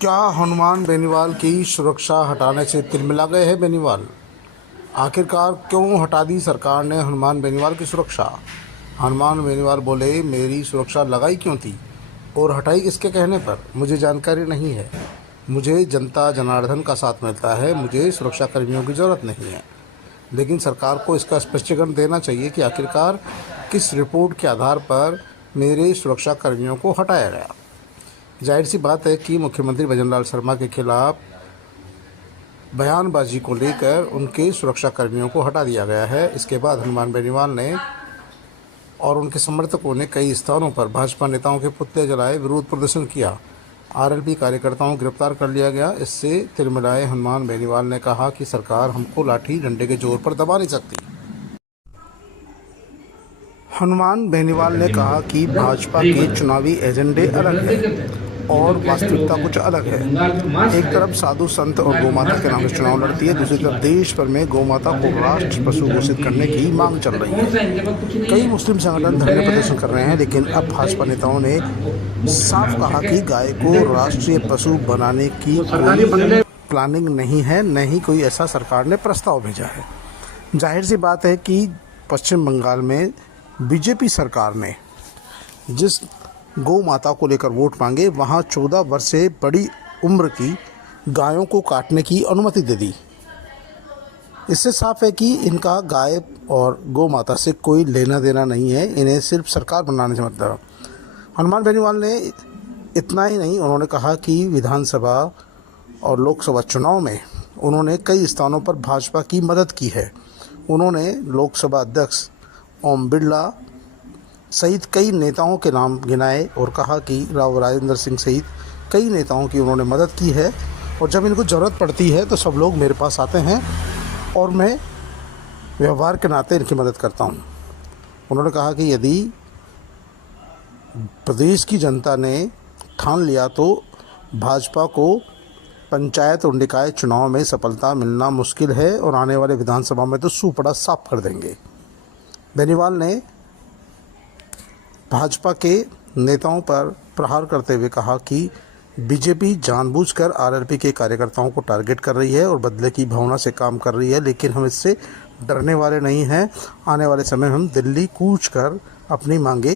क्या हनुमान बेनीवाल की सुरक्षा हटाने से तिलमिला गए हैं बेनीवाल? आखिरकार क्यों हटा दी सरकार ने हनुमान बेनीवाल की सुरक्षा? हनुमान बेनीवाल बोले, मेरी सुरक्षा लगाई क्यों थी और हटाई किसके कहने पर? मुझे जानकारी नहीं है। मुझे जनता जनार्दन का साथ मिलता है, मुझे सुरक्षा कर्मियों की ज़रूरत नहीं है। लेकिन सरकार को इसका स्पष्टीकरण देना चाहिए कि आखिरकार किस रिपोर्ट के आधार पर मेरे सुरक्षा कर्मियों को हटाया गया। जाहिर सी बात है कि मुख्यमंत्री भजनलाल शर्मा के खिलाफ बयानबाजी को लेकर उनके सुरक्षा कर्मियों को हटा दिया गया है। इसके बाद हनुमान बेनीवाल ने और उनके समर्थकों ने कई स्थानों पर भाजपा नेताओं के पुतले जलाए, विरोध प्रदर्शन किया। आरएलपी कार्यकर्ताओं को गिरफ्तार कर लिया गया। इससे तिलमिलाए हनुमान बेनीवाल ने कहा कि सरकार हमको लाठी डंडे के जोर पर दबा नहीं सकती। हनुमान बेनीवाल ने कहा कि भाजपा के चुनावी एजेंडे अलग हैं और वास्तविकता कुछ अलग है। एक तरफ साधु संत और गौमाता के नाम से चुनाव लड़ती है, दूसरी तरफ देश भर में गौमाता को राष्ट्र पशु घोषित करने की मांग चल रही है। कई मुस्लिम संगठन धरने प्रदर्शन कर रहे हैं, लेकिन अब भाजपा नेताओं ने साफ कहा कि गाय को राष्ट्रीय पशु बनाने की कोई प्लानिंग नहीं है, न ही कोई ऐसा सरकार ने प्रस्ताव भेजा है। जाहिर सी बात है कि पश्चिम बंगाल में बीजेपी सरकार ने जिस गौ माता को लेकर वोट मांगे, वहाँ 14 वर्ष से बड़ी उम्र की गायों को काटने की अनुमति दे दी। इससे साफ है कि इनका गाय और गौ माता से कोई लेना देना नहीं है, इन्हें सिर्फ सरकार बनाने से मतलब। हनुमान बेनीवाल ने इतना ही नहीं, उन्होंने कहा कि विधानसभा और लोकसभा चुनाव में उन्होंने कई स्थानों पर भाजपा की मदद की है। उन्होंने लोकसभा अध्यक्ष ओम बिरला सहित कई नेताओं के नाम गिनाए और कहा कि राव राजेंद्र सिंह सहित कई नेताओं की उन्होंने मदद की है और जब इनको ज़रूरत पड़ती है तो सब लोग मेरे पास आते हैं और मैं व्यवहार के नाते इनकी मदद करता हूं। उन्होंने कहा कि यदि प्रदेश की जनता ने ठान लिया तो भाजपा को पंचायत और निकाय चुनाव में सफलता मिलना मुश्किल है और आने वाले विधानसभा में तो सूपड़ा साफ कर देंगे। बेनीवाल ने भाजपा के नेताओं पर प्रहार करते हुए कहा कि बीजेपी जानबूझकर आरएलपी के कार्यकर्ताओं को टारगेट कर रही है और बदले की भावना से काम कर रही है, लेकिन हम इससे डरने वाले नहीं हैं। आने वाले समय में हम दिल्ली कूच कर अपनी मांगे